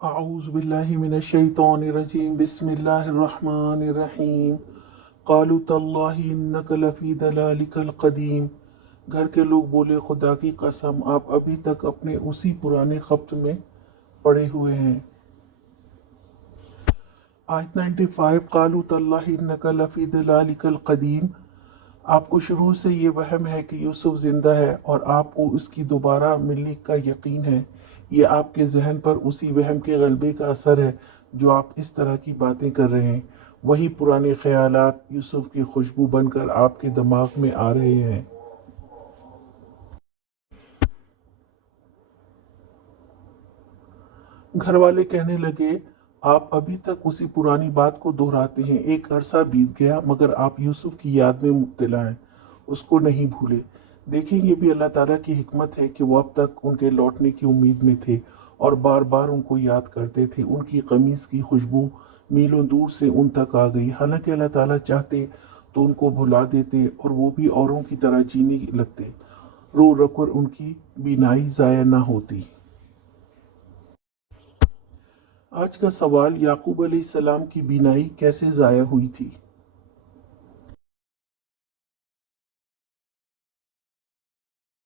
اعوذ باللہ من الشیطان الرجیم بسم اللہ الرحمن الرحیم قالوا تاللہ انک لفی ضلالک القدیم۔ گھر کے لوگ بولے خدا کی قسم آپ ابھی تک اپنے اسی پرانے خبط میں پڑے ہوئے ہیں۔ آیت 95 قالوا تاللہ انک لفی ضلالک القدیم۔ آپ کو شروع سے یہ وہم ہے کہ یوسف زندہ ہے اور آپ کو اس کی دوبارہ ملنے کا یقین ہے۔ یہ آپ کے ذہن پر اسی وہم کے غلبے کا اثر ہے جو آپ اس طرح کی باتیں کر رہے ہیں۔ وہی پرانے خیالات یوسف کی خوشبو بن کر آپ کے دماغ میں آ رہے ہیں۔ گھر والے کہنے لگے آپ ابھی تک اسی پرانی بات کو دہراتے ہیں۔ ایک عرصہ بیت گیا مگر آپ یوسف کی یاد میں مبتلا ہیں، اس کو نہیں بھولے۔ دیکھیں یہ بھی اللہ تعالیٰ کی حکمت ہے کہ وہ اب تک ان کے لوٹنے کی امید میں تھے اور بار بار ان کو یاد کرتے تھے۔ ان کی قمیص کی خوشبو میلوں دور سے ان تک آ گئی۔ حالانکہ اللہ تعالیٰ چاہتے تو ان کو بھلا دیتے اور وہ بھی اوروں کی طرح جینے لگتے، رو رو کر ان کی بینائی ضائع نہ ہوتی۔ آج کا سوال، یعقوب علیہ السلام کی بینائی کیسے ضائع ہوئی تھی؟